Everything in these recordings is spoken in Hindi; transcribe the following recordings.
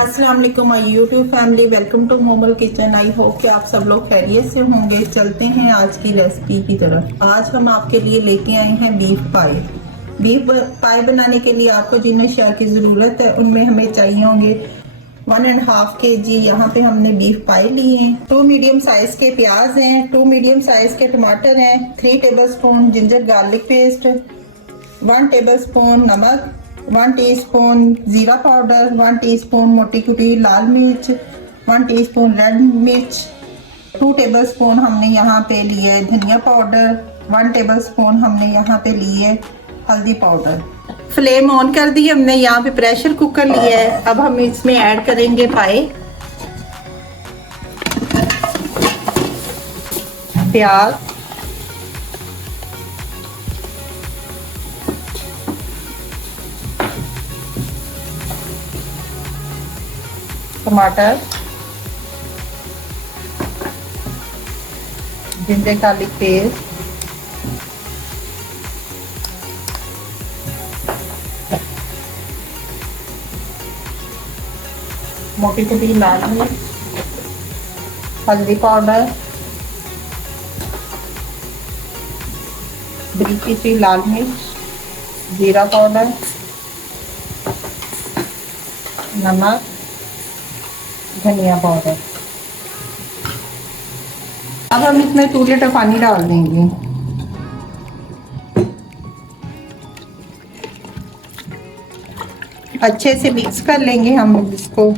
अस्सलाम वालेकुम my YouTube family, welcome to Momal kitchen. I hope कि आप सब लोग खैरियत से होंगे। चलते हैं आज की रेसिपी की तरफ। आज हम आपके लिए लेके आए हैं बीफ पाई। बीफ पाई बनाने के लिए आपको जिन अशिया की ज़रूरत है उनमें हमें चाहिए होंगे 1.5 kg। यहाँ पे हमने बीफ पाई लिए हैं। 2 मीडियम साइज के प्याज हैं, 2 मीडियम साइज के टमाटर हैं, 3 tablespoon ginger garlic paste, 1 tablespoon नमक, 1 टीस्पून जीरा पाउडर, 1 टीस्पून मोटी कुटी लाल मिर्च, 1 टीस्पून रेड मिर्च, 2 टेबलस्पून हमने यहाँ पे लिए है धनिया पाउडर, 1 टेबलस्पून हमने यहाँ पे लिए हल्दी पाउडर। फ्लेम ऑन कर दी हमने। यहाँ पे प्रेशर कुकर लिया है। अब हम इसमें ऐड करेंगे पाए, प्याज, टमाटर, जिंजर गार्लिक पेस्ट, मोटी कुटी लाल मिर्च, हल्दी पाउडर, बारीक कुटी लाल मिर्च, जीरा पाउडर, नमक, धनिया पाउडर। अब हम इसमें 2 लीटर पानी डाल देंगे। अच्छे से मिक्स कर लेंगे हम इसको।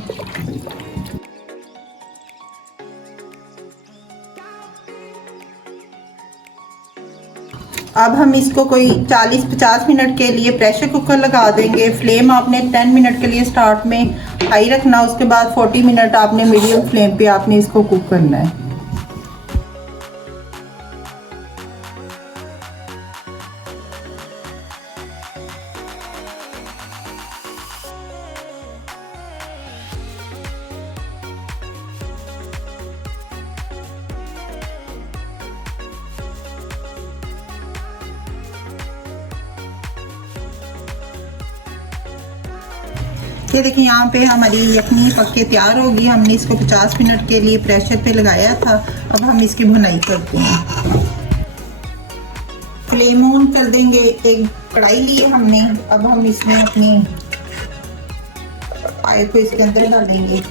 अब हम इसको कोई 40-50 मिनट के लिए प्रेशर कुकर लगा देंगे। फ्लेम आपने 10 मिनट के लिए स्टार्ट में हाई रखना, उसके बाद 40 मिनट आपने मीडियम फ्लेम पे आपने इसको कुक करना है। ये देखिए यहाँ पे हमारी यखनी पक के तैयार होगी। हमने इसको 50 मिनट के लिए प्रेशर पे लगाया था। अब हम इसकी भुनाई करते हैं। फ्लेम ऑन कर देंगे। एक कढ़ाई ली है हमने। अब हम इसमें अपनी पाई को इसके अंदर डालेंगे।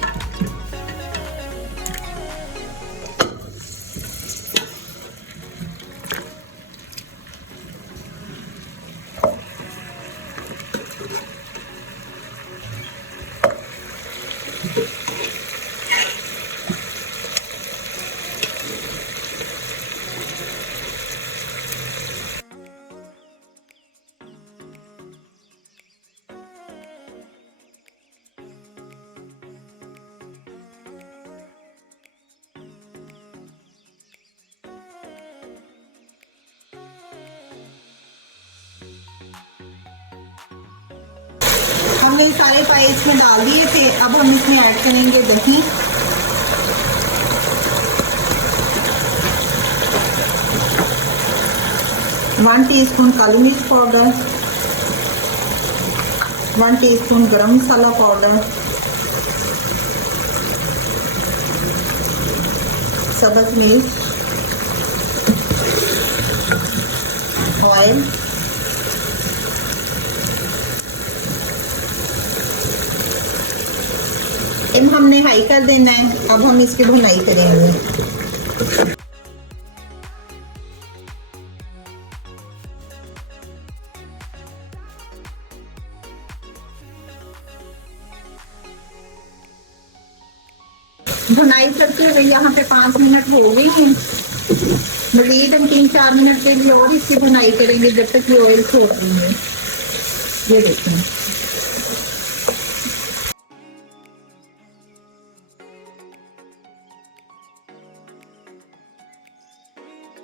हमने सारे पाए इसमें डाल दिए थे। अब हम इसमें ऐड करेंगे दही, वन टीस्पून काली मिर्च पाउडर, 1 टीस्पून गरम मसाला पाउडर, सब्ज मिर्च, ऑयल, हमने हाई कर देना है। अब हम इसकी भुनाई करेंगे। भुनाई करते हुए यहाँ पे 5 मिनट हो गए हैं। मजीद हम 3-4 मिनट के लिए और इसकी भुनाई करेंगे जब तक ये ऑयल छोड़ देंगे। ये देखें,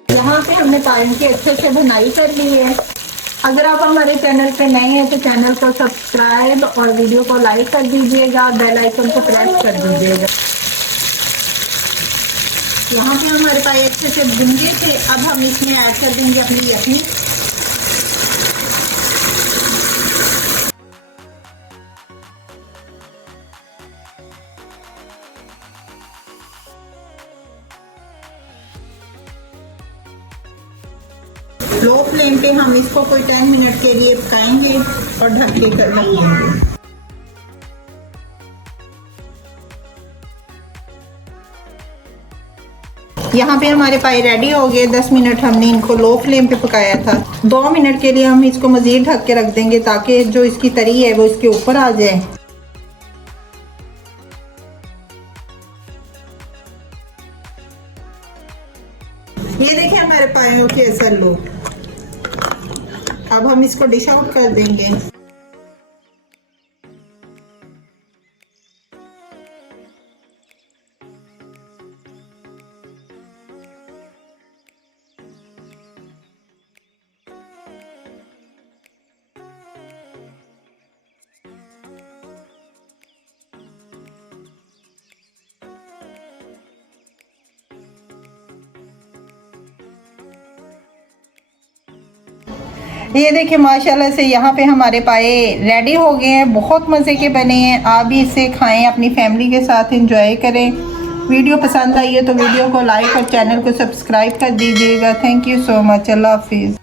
यहाँ पे हमने पानी की अच्छे से भुनाई कर ली है। अगर आप हमारे चैनल पे नए हैं तो चैनल को सब्सक्राइब और वीडियो को लाइक कर दीजिएगा और बेल आइकन को प्रेस कर दीजिएगा। यहाँ पे हमारे पाए अच्छे से भुन गए थे। अब हम इसमें ऐड कर देंगे अपनी यखनी। लो फ्लेम पे हम इसको कोई 10 मिनट के लिए पकाएंगे और ढक के कर रखेंगे। यहाँ पे हमारे पाए रेडी हो गए। 10 मिनट हमने इनको लो फ्लेम पे पकाया था। 2 मिनट के लिए हम इसको मज़ीद ढक के रख देंगे ताकि जो इसकी तरी है वो इसके ऊपर आ जाए। ये देखें हमारे पायों के असर लो। अब हम इसको डिश आउट कर देंगे। ये देखिए माशाल्लाह से यहाँ पे हमारे पाए रेडी हो गए हैं। बहुत मज़े के बने हैं। आप भी इसे खाएं, अपनी फैमिली के साथ एंजॉय करें। वीडियो पसंद आई है तो वीडियो को लाइक और चैनल को सब्सक्राइब कर दीजिएगा। Thank you so much. अल्लाह हाफिज़।